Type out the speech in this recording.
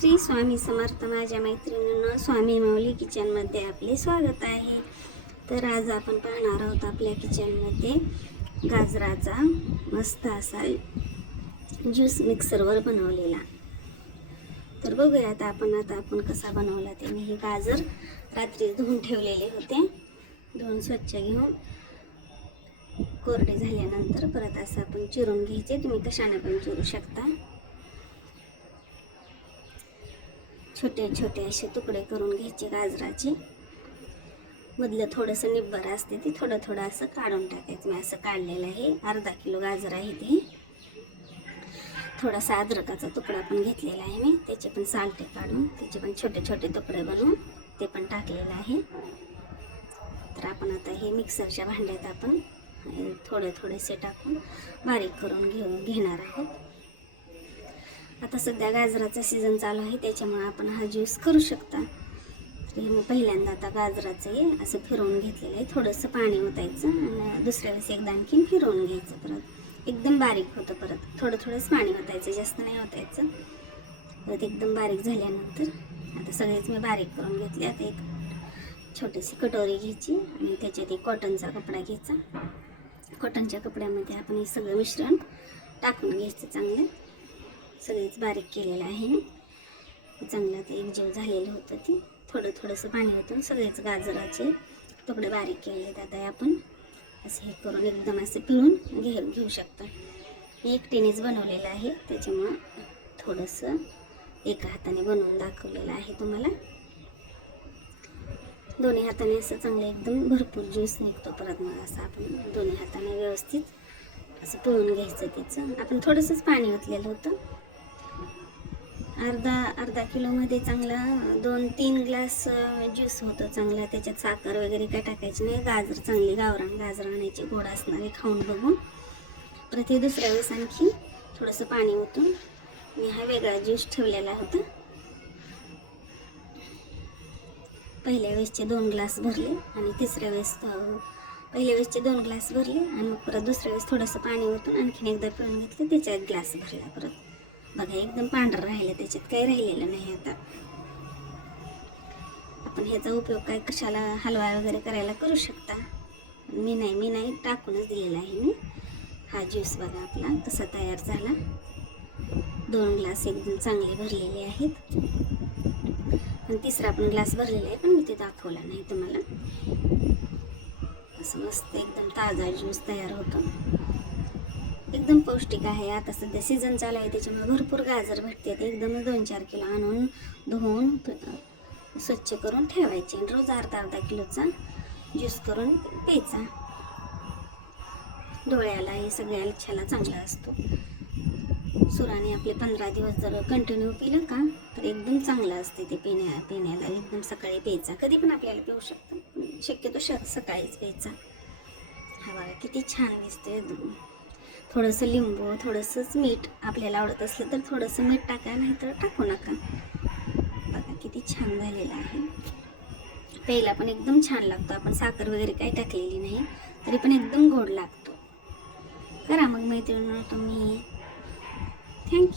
श्री स्वामी समर्थ. माझ्या मैत्रिणींनो, स्वामी माऊली किचनमध्ये आपले स्वागत आहे. तर आज आपण पाहणार आहोत आपल्या किचनमध्ये गाजराचा मस्त असा ज्यूस मिक्सरवर बनवलेला. तर बघूयात आपण कसा बनवला ते. मी हे गाजर रात्री धुवून ठेवलेले होते. धुवून स्वच्छ घेऊन कोरडे झाल्यानंतर परत असं आपण चिरून घ्यायचे. तुम्ही कशाने पण चिरू शकता. छोटे छोटे असे तुकडे करून घ्यायचे गाजराचे. मधलं थोडंसं निब्बर असते ते थोडं असं काढून टाकायचं. मी असं काढलेलं आहे. अर्धा किलो गाजर आहे ते. थोडासा अद्रकाचा तुकडा पण घेतलेला आहे मी. त्याचे पण सालटे काढून त्याचे पण छोटे छोटे तुकडे बनवून ते पण टाकलेलं आहे. तर आपण आता हे मिक्सरच्या भांड्यात आपण थोडेसे टाकून बारीक करून घेणार आहोत. आता सध्या गाजराचा सीझन चालू आहे, त्याच्यामुळे आपण हा ज्यूस करू शकता. तर मी पहिल्यांदा आता गाजराचं हे असं फिरवून घेतलेलं आहे. थोडंसं पाणी ओतायचं आणि दुसऱ्या वेळेस एकदा आणखीन फिरवून घ्यायचं. परत एकदम बारीक होतं. परत थोडंच पाणी ओतायचं, जास्त नाही ओतायचं. परत एकदम बारीक झाल्यानंतर आता सगळेच मी बारीक करून घेतले. आता एक छोटीशी कटोरी घ्यायची आणि त्याच्यात एक कॉटनचा कपडा घ्यायचा. कॉटनच्या कपड्यामध्ये आपण हे सगळं मिश्रण टाकून घ्यायचं. चांगलं सगळेच बारीक केलेलं आहे मी. चांगलं ते एकजीव झालेलं होतं. ते थोडंसं पाणी ओतून सगळेच गाजराचे तुकडे बारीक केलेले. आता आपण असं हे करून एकदम असं पिळून घेऊ शकतो. मी एकटीनेच बनवलेलं आहे, त्याच्यामुळं थोडंसं एका हाताने बनवून दाखवलेलं आहे तुम्हाला. दोन्ही हाताने असं चांगलं एकदम भरपूर ज्यूस निघतो. परत मग असं आपण दोन्ही हाताने व्यवस्थित असं पिळून घ्यायचं. त्याचं आपण थोडंसंच पाणी ओतलेलं होतं. अर्धा किलोमध्ये चांगला 2-3 ग्लास ज्यूस होतं चांगला. त्याच्यात साखर वगैरे काय टाकायची नाही. गाजर चांगली गावरान गाजर आणायची, गोड असणारे, खाऊन बघून. परत हे दुसऱ्या वेळेस आणखी थोडंसं पाणी ओतून मी हा वेगळा ज्यूस ठेवलेला होता. पहिल्या वेळेसचे 2 ग्लास भरले आणि तिसऱ्या वेळेस पहिल्या वेळेसचे 2 ग्लास भरले आणि मग परत दुसऱ्या वेळेस थोडंसं पाणी ओतून आणखीन एकदा पिळून घेतलं. त्याचा 1 ग्लास भरला. परत बघा एकदम पांढरं राहिलं, त्याच्यात काही राहिलेलं नाही. आता आपण ह्याचा उपयोग काय कशाला हलवा वगैरे करायला करू शकता. मी नाही टाकूनच दिलेला आहे मी. हा ज्यूस बघा आपला कसा तयार झाला. 2 ग्लास एकदम चांगले भरलेले आहेत. आणि तिसरा पण ग्लास भरलेला आहे, पण मी ते दाखवला नाही तुम्हाला. असं मस्त एकदम ताजा ज्यूस तयार होतो. एकदम पौष्टिक आहे. आता सध्या सीझन चालू आहे, त्याच्यामुळे भरपूर गाजर भेटते. ते एकदम 2-4 किलो आणून धुवून स्वच्छ करून ठेवायचे. रोज अर्धा किलोचा ज्यूस करून प्यायचा. डोळ्याला हे सगळ्या इच्छाला चांगला असतो. सुराने आपले 15 दिवस जर कंटिन्यू पिलं का तर एकदम चांगलं असते ते पिण्याला. एकदम सकाळी प्यायचा. कधी पण आपल्याला पिऊ शकतो, शक्यतो सकाळीच प्यायचा. हा बघा किती छान दिसते. थोडंसं लिंबू, थोडंसंच मीठ आपल्याला आवडत असलं तर थोडंसं मीठ टाका, नाही तर टाकू नका. बघा किती छान झालेलं आहे. प्यायला पण एकदम छान लागतो. आपण साखर वगैरे काही टाकलेली नाही तरी पण एकदम गोड लागतो. करा मग मैत्रिणींनो तुम्ही. थँक्यू.